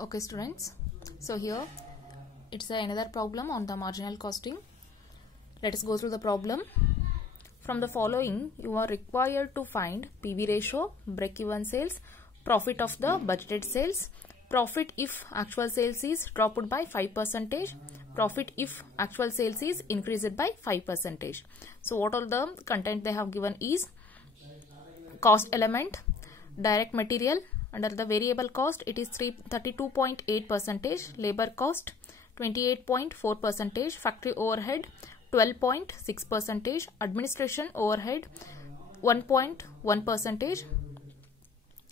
Okay students, so here it's another problem on the marginal costing. Let us go through the problem. From the following, you are required to find PV ratio, break-even sales, profit of the budgeted sales, profit if actual sales is dropped by 5%, profit if actual sales is increased by 5%. So what all the content they have given is cost element, direct material. Under the variable cost, it is 32.8%, labor cost 28.4%, factory overhead 12.6%, administration overhead 1.1%,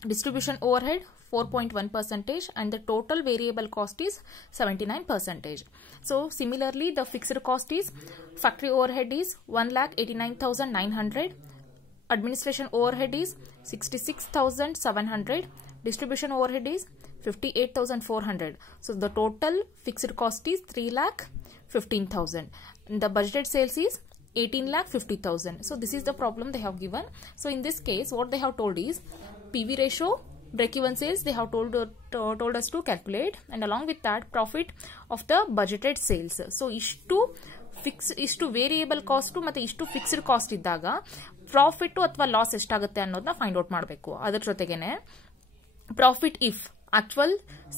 distribution overhead 4.1%, and the total variable cost is 79%. So similarly, the fixed cost is factory overhead is 1,89,900, administration overhead is 66,700, distribution overhead is 58,400. So the total fixed cost is 3,15,000. The budgeted sales is 18,50,000. So this is the problem they have given. So in this case, what they have told is PV ratio, break-even sales they have told us to calculate, and along with that profit of the budgeted sales. So ಇಷ್ಟು variable cost ಮತ್ತೆ ಇಷ್ಟು fixed cost ಇದ್ದಾಗ profit ಅಥವಾ loss ಎಷ್ಟಾಗುತ್ತೆ ಅನ್ನೋದನ್ನ find out ಮಾಡಬೇಕು. ಅದರ ಜೊತೆಗೇನೆ profit if actual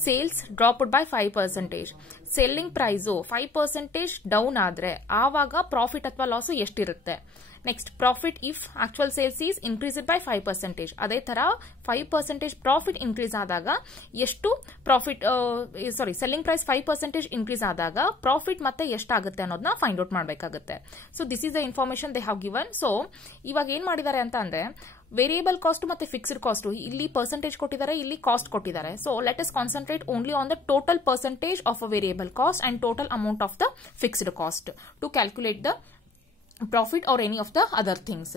sales dropped by 5%, selling price 5% down ಆದ್ರೆ ಆವಾಗ ಪ್ರಾಫಿಟ್ ಅಥವಾ ಲಾಸ್ ಎಷ್ಟಿರುತ್ತೆ. Next profit if actual sales is increased by 5%, ಅದೇ ತರ 5% ಪ್ರಾಫಿಟ್ ಇನ್ಕ್ರೀಸ್ ಆದಾಗ ಎಷ್ಟು ಪ್ರಾಫಿಟ್ ಸೆಲ್ಲಿಂಗ್ ಪ್ರೈಸ್ 5% ಇನ್ಕ್ರೀಸ್ ಆದಾಗ ಪ್ರಾಫಿಟ್ ಮತ್ತೆ ಎಷ್ಟಾಗುತ್ತೆ ಅನ್ನೋದನ್ನ ಫೈಂಡ್ ಔಟ್ ಮಾಡಬೇಕಾಗುತ್ತೆ. So this is the information they have given. So ಇವಾಗ ಏನ್ ಮಾಡಿದ್ದಾರೆ ಅಂತ ಅಂದ್ರೆ ವೇರಿಯೇಬಲ್ ಕಾಸ್ಟ್ ಮತ್ತೆ ಫಿಕ್ಸ್ಡ್ ಕಾಸ್ಟ್, ಇಲ್ಲಿ ಪರ್ಸೆಂಟೇಜ್ ಕೊಟ್ಟಿದ್ದಾರೆ, ಇಲ್ಲಿ ಕಾಸ್ಟ್ ಕೊಟ್ಟಿದ್ದಾರೆ. So let us concentrate only on the total percentage of a variable cost and total amount of the fixed cost to calculate the profit or any of the other things.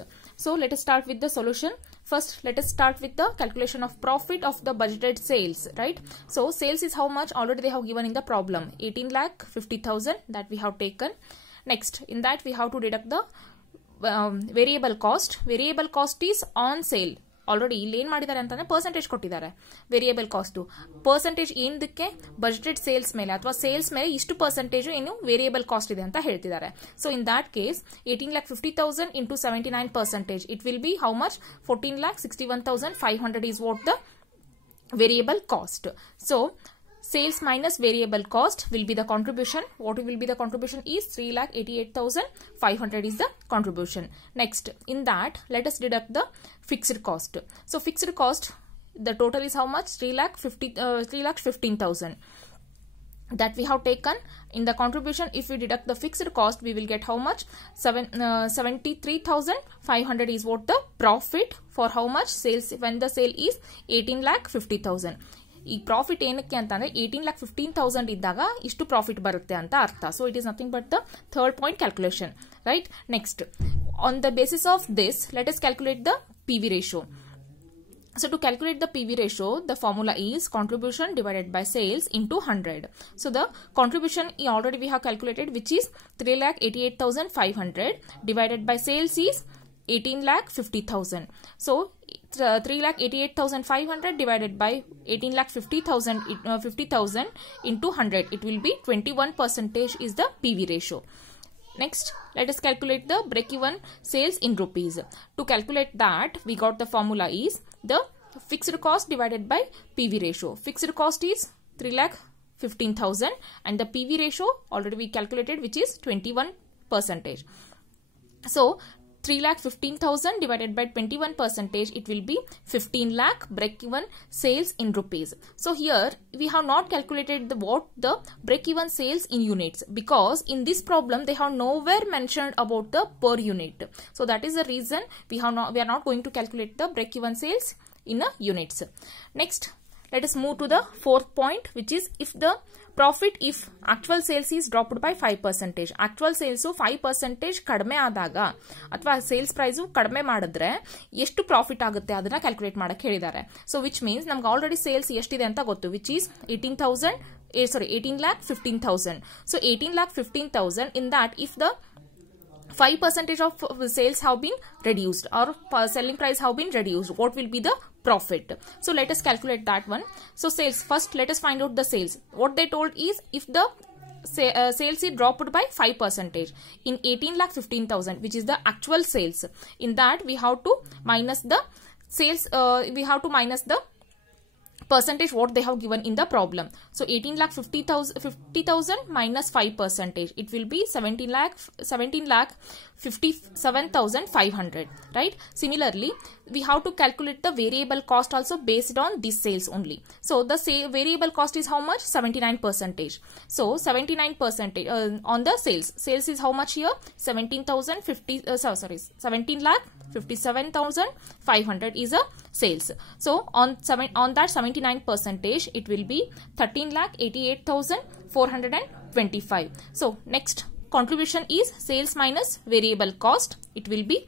So let us start with the solution. First, let us start with the calculation of profit of the budgeted sales, right? So sales is how much? Already they have given in the problem, 18,50,000 that we have taken. Next, in that we have to deduct the variable cost. Variable cost is on sale. Already ಇಲ್ಲಿ ಏನ್ ಮಾಡಿದ್ದಾರೆ ಅಂತಂದ್ರೆ percentage ಕೊಟ್ಟಿದ್ದಾರೆ. Variable cost percentage ಏನಕ್ಕೆ budgeted sales ಮೇಲೆ ಅಥವಾ sales ಮೇಲೆ ಇಷ್ಟು ಪರ್ಸೆಂಟೇಜ್ ಏನು ವೇರಿಯೇಬಲ್ ಕಾಸ್ಟ್ ಇದೆ ಅಂತ ಹೇಳ್ತಿದ್ದಾರೆ. So in that case 18,50,000 into 79%, it will be how much? 14,61,500 is what the variable cost. So sales minus variable cost will be the contribution. What will be the contribution is 3,88,500 is the contribution. Next, in that, let us deduct the fixed cost. So fixed cost, the total is how much? 3,15,000. That we have taken in the contribution. If we deduct the fixed cost, we will get how much? 73,500 is what the profit for how much sales when the sale is 18,50,000. ಈ profit ಏನಕ್ಕೆ ಅಂತಂದ್ರೆ 18,15,000 ಇದ್ದಾಗ ಇಷ್ಟು profit ಬರುತ್ತೆ ಅಂತ ಅರ್ಥ. So it is nothing but the third point calculation, right? Next, on the basis of this let us calculate the PV ratio. So to calculate the PV ratio, the formula is contribution divided by sales into 100. So the contribution already we have calculated, which is 3,88,500 divided by sales is 18,50,000. So 3,88,500 divided by 18,50,000 into 100, it will be 21% is the PV ratio. Next, let us calculate the break-even sales in rupees. To calculate that, we got the formula is the fixed cost divided by PV ratio. Fixed cost is 3,15,000 and the PV ratio already we calculated, which is 21%. So 3,15,000 divided by 21%, it will be 15 lakh break-even sales in rupees. So here we have not calculated what the break-even sales in units, because in this problem they have nowhere mentioned about the per unit. So that is the reason we are not going to calculate the break-even sales in units. Next, let us move to the fourth point, which is if the profit if actual sales is dropped by 5%. Actual sales 5% ಕಡಿಮೆ ಆದಾಗ ಅಥವಾ sales price ಕಡಿಮೆ ಮಾಡಿದ್ರೆ ಎಷ್ಟು profit ಆಗುತ್ತೆ ಅದನ್ನ calculate ಮಾಡಕ್ಕೆ ಹೇಳಿದ್ದಾರೆ. ಸೊ ವಿಚ್ ಮೀನ್ಸ್ ನಮ್ಗೆ ಆಲ್ರೆಡಿ ಸೇಲ್ಸ್ ಎಷ್ಟಿದೆ ಅಂತ ಗೊತ್ತು, which is 18,15,000. So 18,15,000 in that if the 5% of sales have been reduced, or selling price have been reduced, what will be the profit? So let us calculate that one. So sales, first let us find out the sales. What they told is, if the sales is dropped by 5% in 18,15,000, which is the actual sales, in that we have to minus the sales, we have to minus the percentage what they have given in the problem. So 18,50,000 minus 5%, it will be 17,57,500, right? Similarly, we have to calculate the variable cost also based on this sales only. So the variable cost is how much? 79%. So 79% on the sales. Sales is how much here? 17,57,500 is a sales. So on that 79%, it will be 13,88,425. So next contribution is sales minus variable cost. It will be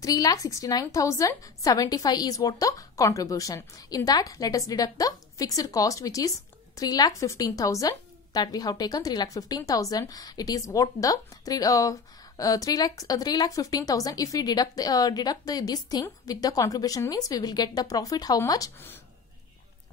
3,69,075 is what the contribution. In that, let us deduct the fixed cost, which is 3,15,000, that we have taken 3,15,000. It is what the 3,15,000. If we deduct this thing with the contribution, means we will get the profit how much?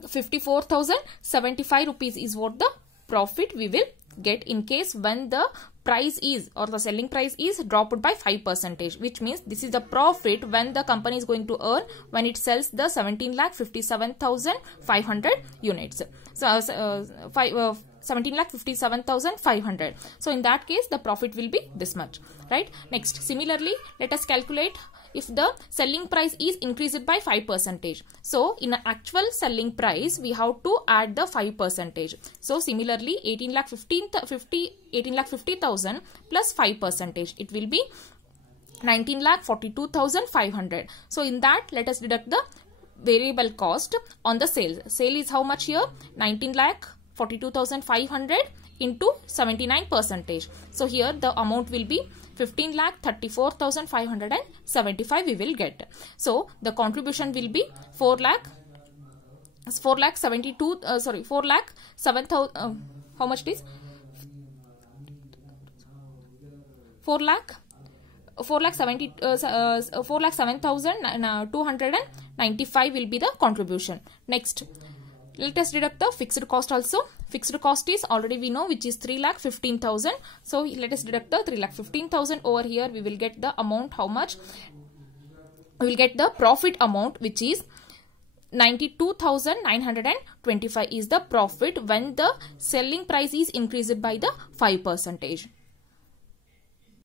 54,075 rupees is what the profit we will get in case when the price is, or the selling price is dropped by 5%, which means this is the profit when the company is going to earn when it sells the 17,57,500 units. So 17,57,500. So in that case, the profit will be this much, right? Next, similarly, let us calculate if the selling price is increased by 5%. So in the actual selling price, we have to add the 5%. So similarly, 18,50,000 plus 5%, it will be 19,42,500. So in that, let us deduct the variable cost on the sale. Sale is how much here? 19,42,500 into 79%. So here the amount will be 15,34,575 we will get. So the contribution will be 4,07,000. How much it is? 4,07,295 will be the contribution. Next, let us deduct the fixed cost also. Fixed cost is already we know, which is 3,15,000. So let us deduct the 3,15,000 over here. We will get the amount how much? We will get the profit amount, which is 92,925 is the profit when the selling price is increased by the 5%.